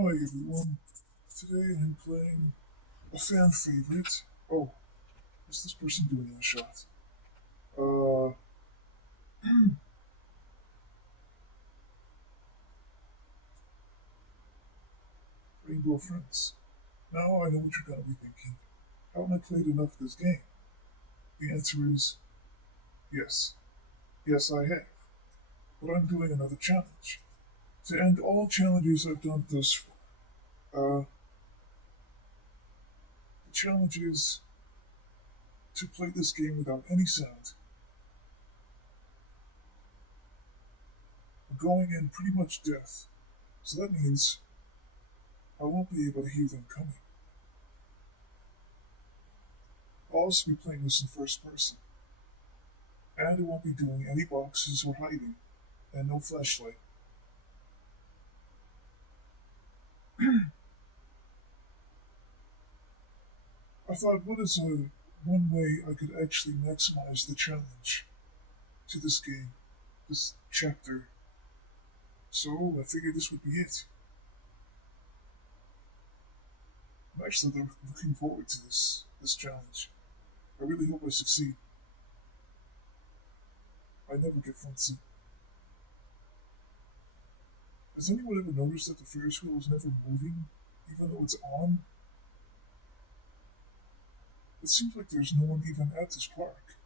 Hi everyone. Today I'm playing a fan favorite. Oh, what's this person doing in the shot? Uh, Rainbow Friends. Now I know what you're gonna be thinking. Haven't I played enough of this game? The answer is yes. Yes, I have. But I'm doing another challenge. To end all challenges I've done thus far. The challenge is to play this game without any sound, going in pretty much death. So that means I won't be able to hear them coming. I'll also be playing this in first person. And I won't be doing any boxes or hiding, and no flashlight. I thought, what is one way I could actually maximize the challenge to this game, this chapter? So I figured this would be it. I'm actually looking forward to this challenge. I really hope I succeed. I never get front seat. Has anyone ever noticed that the Ferris wheel is never moving, even though it's on? It seems like there's no one even at this park.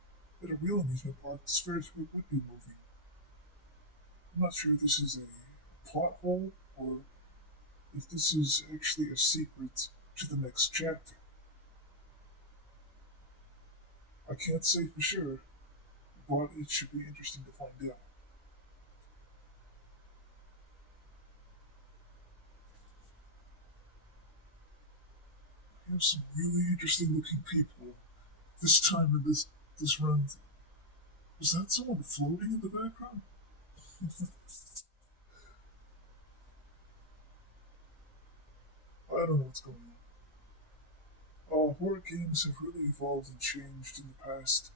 At a real amusement park, this Ferris wheel would be moving. I'm not sure if this is a plot hole or if this is actually a secret to the next chapter. I can't say for sure, but it should be interesting to find out. We have some really interesting looking people this time in this run. Was that someone floating in the background? I don't know what's going on. Horror games have really evolved and changed in the past.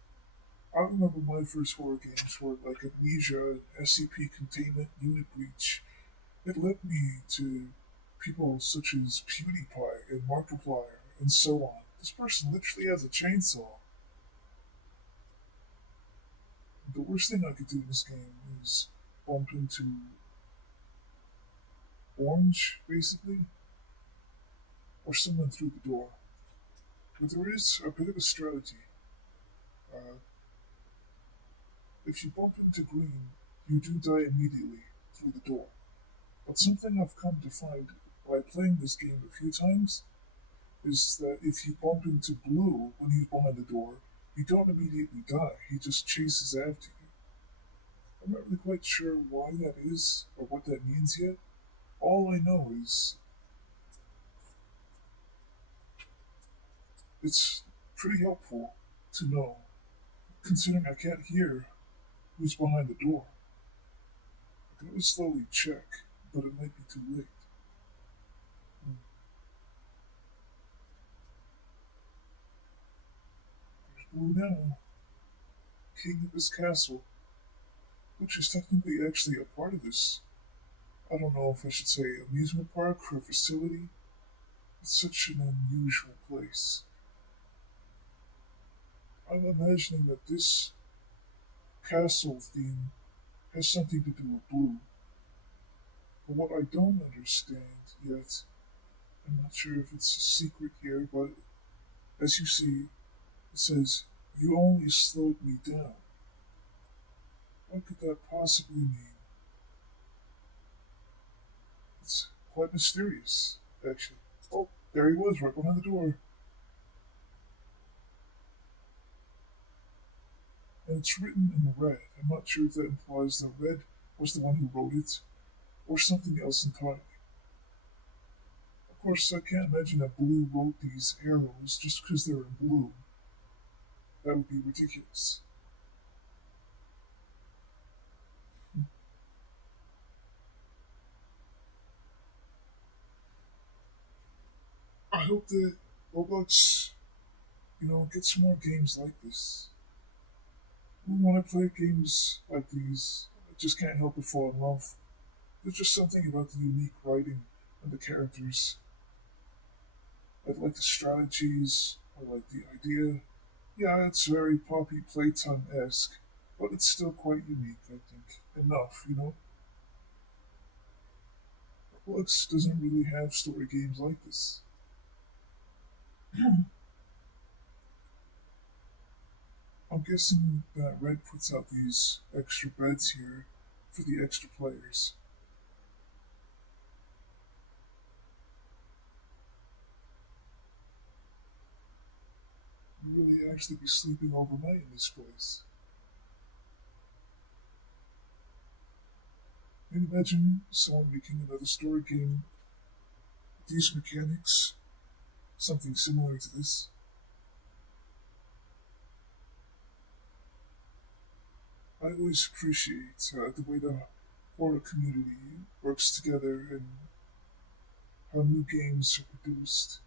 I remember my first horror games were like Amnesia, SCP Containment, Unit Breach. It led me to people such as PewDiePie and Markiplier and so on. This person literally has a chainsaw. The worst thing I could do in this game is bump into Orange, basically, or someone through the door. But there is a bit of a strategy. Uh, if you bump into Green, you do die immediately through the door. But something I've come to find by playing this game a few times is that if you bump into Blue when he's behind the door, you don't immediately die. He just chases after you. I'm not really quite sure why that is or what that means yet. All I know is it's pretty helpful to know, considering I can't hear who's behind the door. I can always slowly check, but it might be too late. Hmm. There's Blue now, king of this castle, which is technically actually a part of this. I don't know if I should say amusement park or facility. It's such an unusual place. I'm imagining that this castle theme has something to do with Blue. But what I don't understand yet, I'm not sure if it's a secret here, but as you see, it says, "You only slowed me down." What could that possibly mean? It's quite mysterious, actually. Oh, there he was, right behind the door. And it's written in red. I'm not sure if that implies that Red was the one who wrote it, or something else entirely. Of course, I can't imagine that Blue wrote these arrows just because they're in blue. That would be ridiculous. I hope that Roblox, gets more games like this. When I play games like these, I just can't help but fall in love. There's just something about the unique writing and the characters. I like the strategies. I like the idea. Yeah, it's very Poppy Playtime esque, but it's still quite unique, I think. Enough, you know? Roblox doesn't really have story games like this. I'm guessing that Red puts out these extra beds here for the extra players. You really actually be sleeping overnight in this place. And imagine someone making another story game with these mechanics, something similar to this. I always appreciate the way the horror community works together and how new games are produced.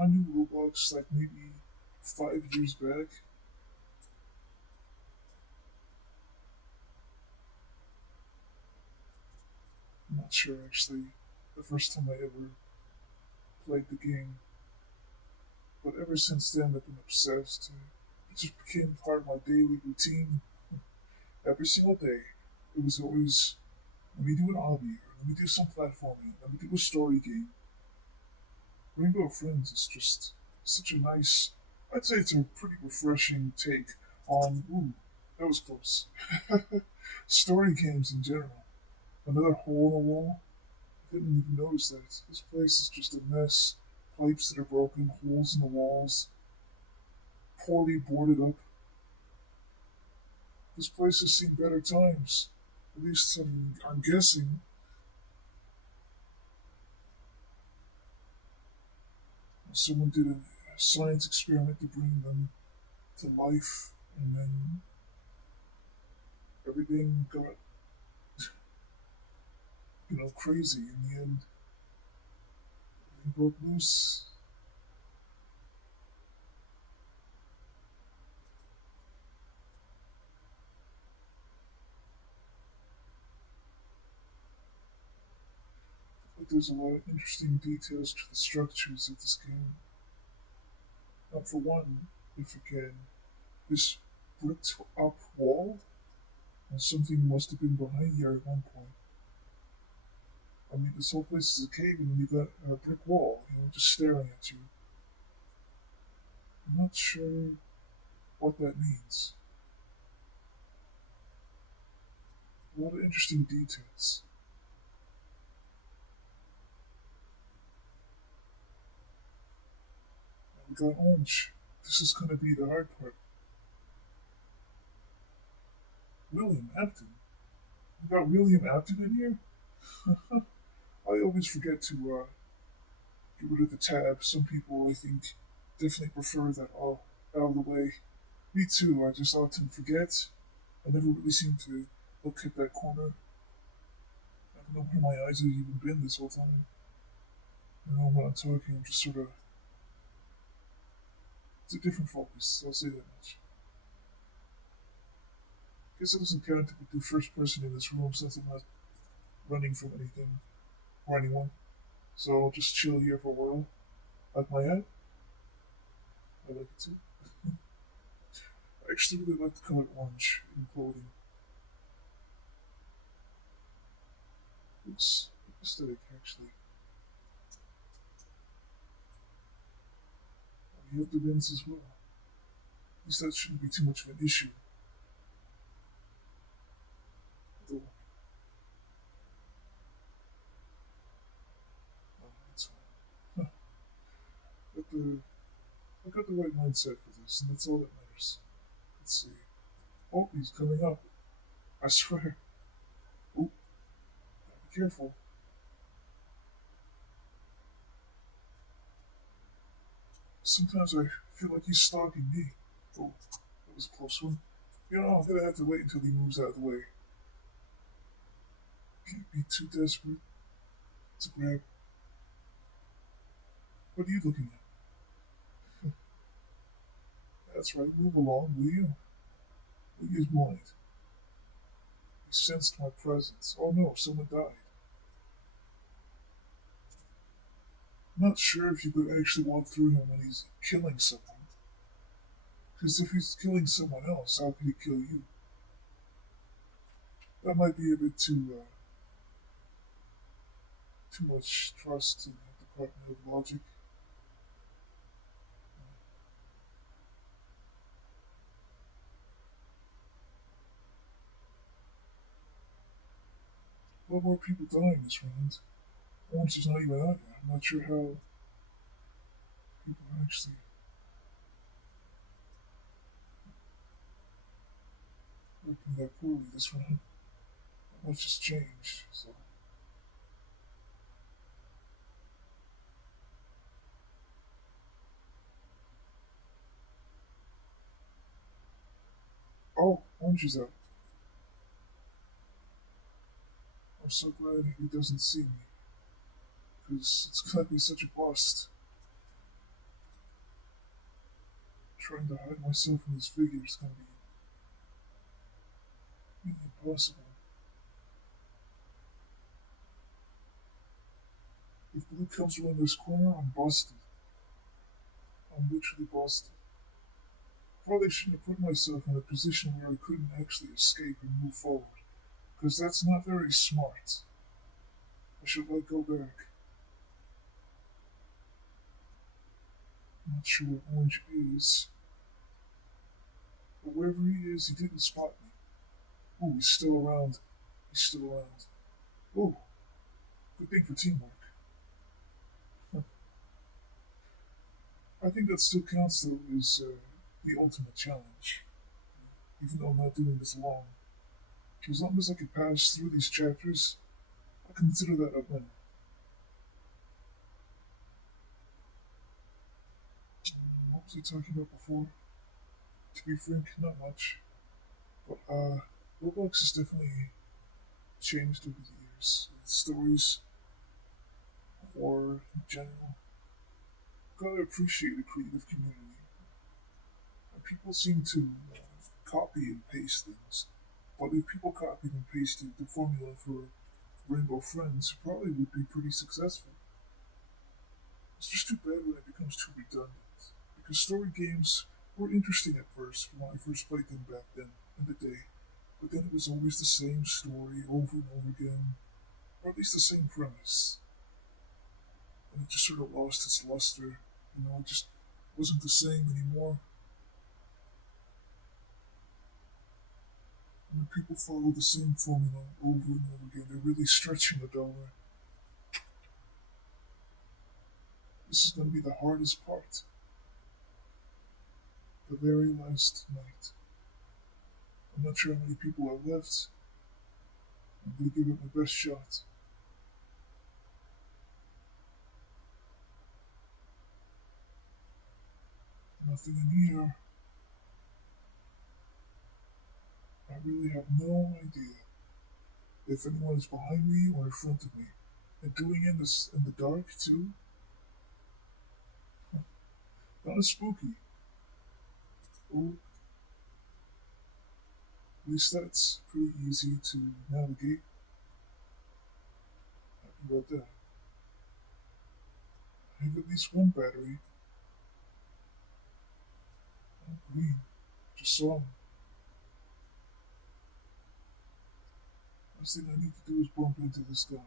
I knew Roblox like maybe 5 years back. I'm not sure actually the first time I ever played the game, but ever since then I've been obsessed. It just became part of my daily routine every single day. It was always let me do an obby, or let me do some platforming, let me do a story game. Rainbow Friends is just such a nice, I'd say it's a pretty refreshing take on, ooh, that was close. Story games in general. Another hole in the wall? I didn't even notice that. This place is just a mess. Pipes that are broken, holes in the walls, poorly boarded up. This place has seen better times. At least I'm guessing. Someone did a science experiment to bring them to life, and then everything got, crazy. In the end, he broke loose. But there's a lot of interesting details to the structures of this game. For one, if again, this bricked up wall, and something must have been behind here at one point. I mean, this whole place is a cave, and you got a brick wall, just staring at you. I'm not sure what that means. A lot of interesting details. We got orange. This is going to be the hard part. William Afton. We got William Afton in here? I always forget to get rid of the tab. Some people, I think, definitely prefer that all out of the way. Me too, I just often forget. I never really seem to look at that corner. I don't know where my eyes have even been this whole time. When I'm talking, I'm just sort of. It's a different focus, I'll say that much. Guess it doesn't count to do first person in this room since I'm not running from anything or anyone. So I'll just chill here for a while. Like my hat? I like it too. I actually really like the color orange in clothing. Looks aesthetic, actually. You have the bins as well. At least that shouldn't be too much of an issue. Though, that's fine. Huh. Got the, I got the right mindset for this, and that's all that matters. Let's see. Oh, he's coming up. I swear. Oh, be careful. Sometimes I feel like he's stalking me. Oh, that was a close one. I'm gonna have to wait until he moves out of the way. Can't be too desperate to grab. What are you looking at? That's right, move along, will you? Will you mind? He sensed my presence. Oh no, someone died. I'm not sure if you could actually walk through him when he's killing someone. Because if he's killing someone else, how could he kill you? That might be a bit too much trust in the Department of Logic. A lot more people dying this round. Orange is not even out yet. I'm not sure how people are actually working that poorly this round. Not much has changed. So, oh, Orange is out. I'm so glad he doesn't see me because it's gonna be such a bust. Trying to hide myself from this figure is gonna be really impossible. If Blue comes around this corner, I'm busted. I'm literally busted. Probably shouldn't have put myself in a position where I couldn't actually escape and move forward, because that's not very smart. I should let go back. I'm not sure where Orange is, but wherever he is, he didn't spot me. Oh, he's still around. He's still around. Oh, good thing for teamwork. I think that still counts though as the ultimate challenge, even though I'm not doing this alone. As long as I can pass through these chapters, I consider that a win. What was I talking about before? To be frank, not much. But Roblox has definitely changed over the years. The stories, horror in general. Gotta appreciate the creative community. And people seem to copy and paste things. But if people copied and pasted the formula for Rainbow Friends, it probably would be pretty successful. It's just too bad when it becomes too redundant. Because story games were interesting at first when I first played them back then in the day. But then it was always the same story over and over again, or at least the same premise. And it just sort of lost its luster. It just wasn't the same anymore. And when people follow the same formula over and over again, they're really stretching the dollar. This is going to be the hardest part. The very last night. I'm not sure how many people are left. I'm going to give it my best shot. Nothing in here. I really have no idea if anyone is behind me or in front of me. And doing it in the dark too? Kind of spooky. Oh, at least that's pretty easy to navigate. Happy about that. I have at least one battery. Oh, green. Just saw him. Last thing I need to do is bump into this guy.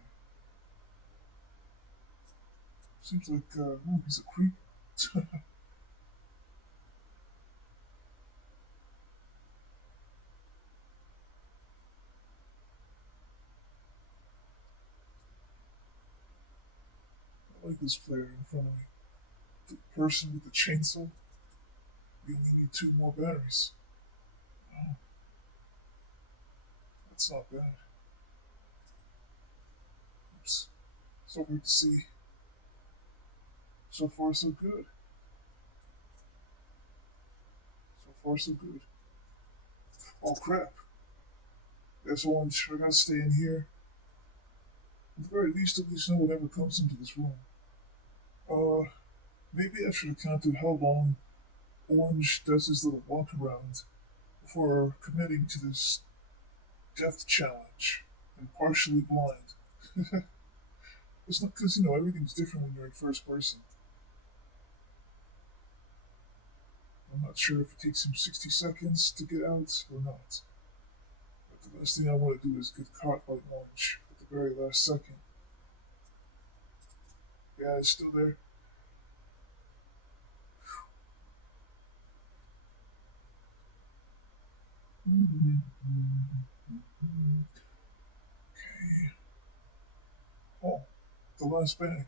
Seems like, ooh, he's a creep. I like this player in front of me. The person with the chainsaw. We only need two more batteries. Oh, that's not bad. Oops. So weird to see. So far, so good. So far, so good. Oh crap. There's orange. I gotta stay in here. At the very least, at least no one ever comes into this room. Uh, maybe I should have counted how long Orange does his little walk around before committing to this Death challenge and partially blind. It's not because everything's different when you're in first person. I'm not sure if it takes him 60 seconds to get out or not. But the last thing I want to do is get caught by Orange at the very last second. Yeah, it's still there. Okay. Oh, the last bag.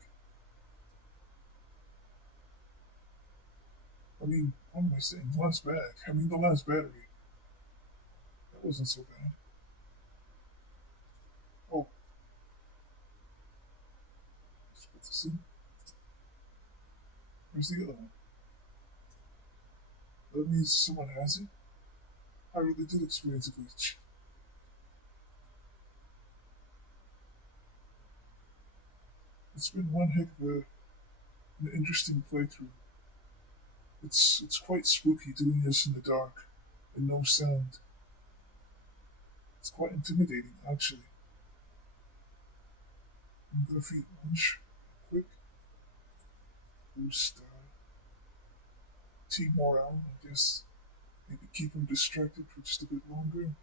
What am I saying? Last bag. The last battery. That wasn't so bad. Oh, let's put this in. Where's the other one? That means someone has it? I really did experience a glitch. It's been one heck of an interesting playthrough. It's quite spooky doing this in the dark and no sound. It's quite intimidating, actually. I'm gonna feed lunch quick. Boost team morale, I guess. Maybe keep him distracted for just a bit longer.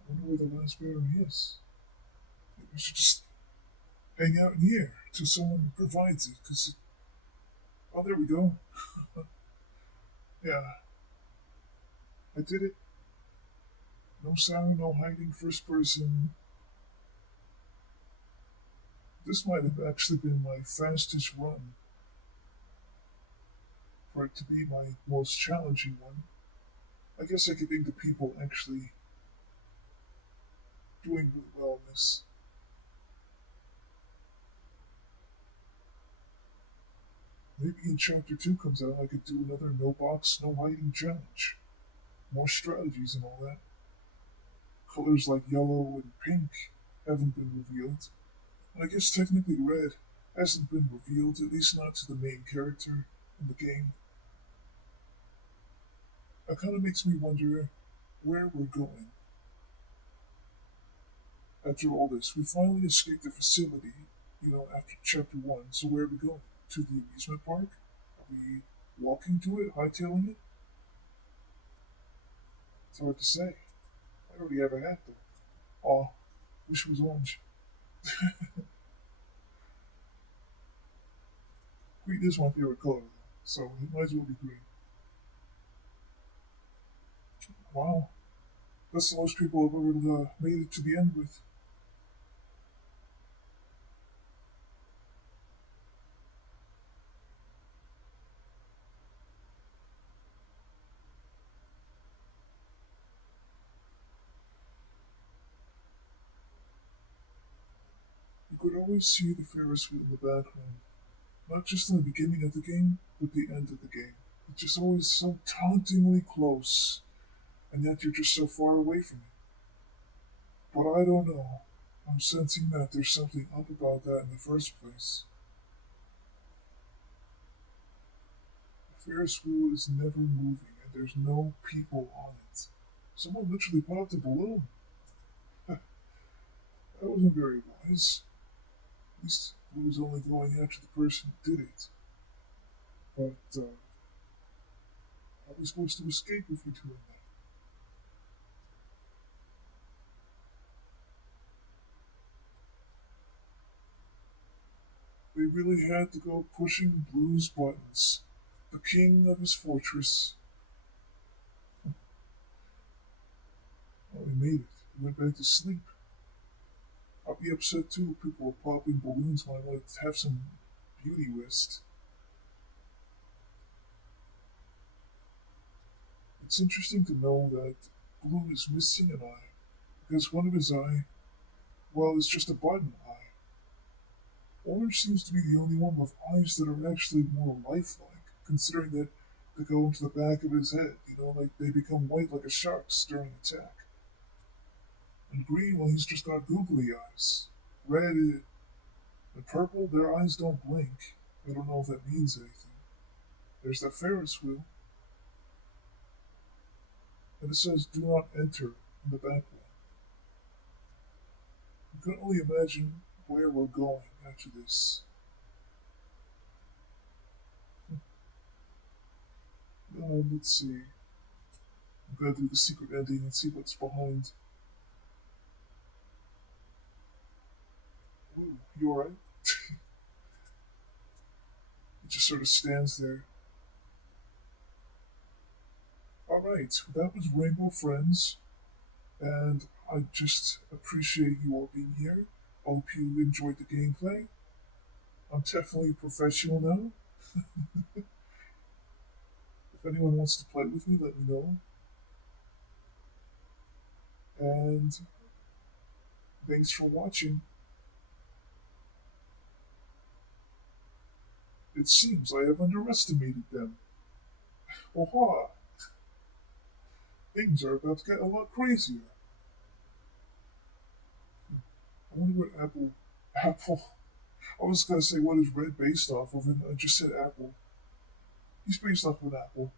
I wonder where the last battery is. Maybe I should just hang out in here till someone provides it. Oh, there we go. Yeah, I did it. No sound, no hiding, first person. This might have actually been my fastest run for it to be my most challenging one. I guess I could think the people actually doing really well in this. Maybe in chapter 2 comes out, I could do another no box, no hiding challenge. More strategies and all that. Colors like yellow and pink haven't been revealed. And I guess technically red hasn't been revealed, at least not to the main character in the game. That kind of makes me wonder where we're going. After all this, we finally escaped the facility, after chapter 1. So where are we going? To the amusement park? Are we walking to it, hightailing it? It's hard to say. I already have a hat though. Aw, wish it was orange. Green is my favorite color though, so it might as well be green. Wow, that's the most people have ever made it to the end with. You could always see the Ferris wheel in the background, not just in the beginning of the game, but the end of the game. It's just always so tauntingly close, and yet you're just so far away from it. But I don't know. I'm sensing that there's something up about that in the first place. The Ferris wheel is never moving, and there's no people on it. Someone literally popped a balloon. That wasn't very wise. At least he was only going after the person who did it. But how are we supposed to escape if we're doing that? They really had to go pushing Blue's buttons. The king of his fortress. Oh, he made it. He went back to sleep. I'll be upset too if people are popping balloons when I want to have some beauty rest. It's interesting to know that Blue is missing an eye, because one of his eye, well, is just a button eye. Orange seems to be the only one with eyes that are actually more lifelike, considering that they go into the back of his head, like they become white like a shark's during attack. And green, well, he's just got googly eyes. Red and purple, their eyes don't blink. I don't know if that means anything. There's that Ferris wheel. and it says "Do not enter" in the background. I can only imagine where we're going after this. Let's see. I'm gonna do the secret ending and see what's behind. Ooh, you alright? It just sort of stands there. Alright, that was Rainbow Friends, and I just appreciate you all being here. I hope you enjoyed the gameplay. I'm definitely a professional now. If anyone wants to play with me, let me know. And thanks for watching. It seems I have underestimated them. Aha! Things are about to get a lot crazier. I wonder what Apple. I was gonna say what is Red based off of, and I just said Apple. He's based off of an apple.